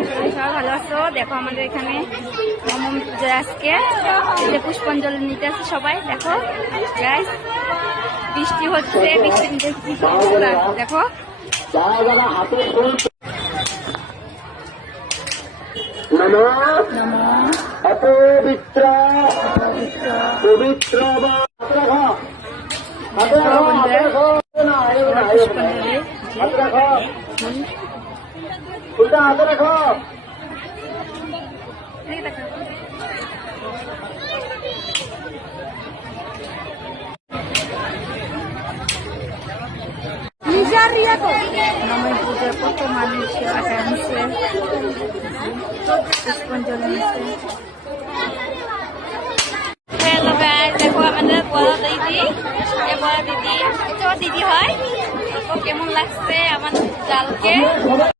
সবাই ভালো আছো? দেখো আমাদের এখানে মম পুজো আজকে যে পুষ্পাঞ্জলি নিতে আছে সবাই। দেখো গাইস বৃষ্টি হচ্ছে, বৃষ্টি নিতে দেখো পবিত্র পবিত্র ফুলটা হাতে রাখো। কত মানুষ আনছে পুষ্পাঞ্জলি নিচ্ছে। হ্যালো গাইস, দেখো আমাদের বড় দিদি, বড় দিদি দিদি হয়। কেমন লাগছে আমার জালকে?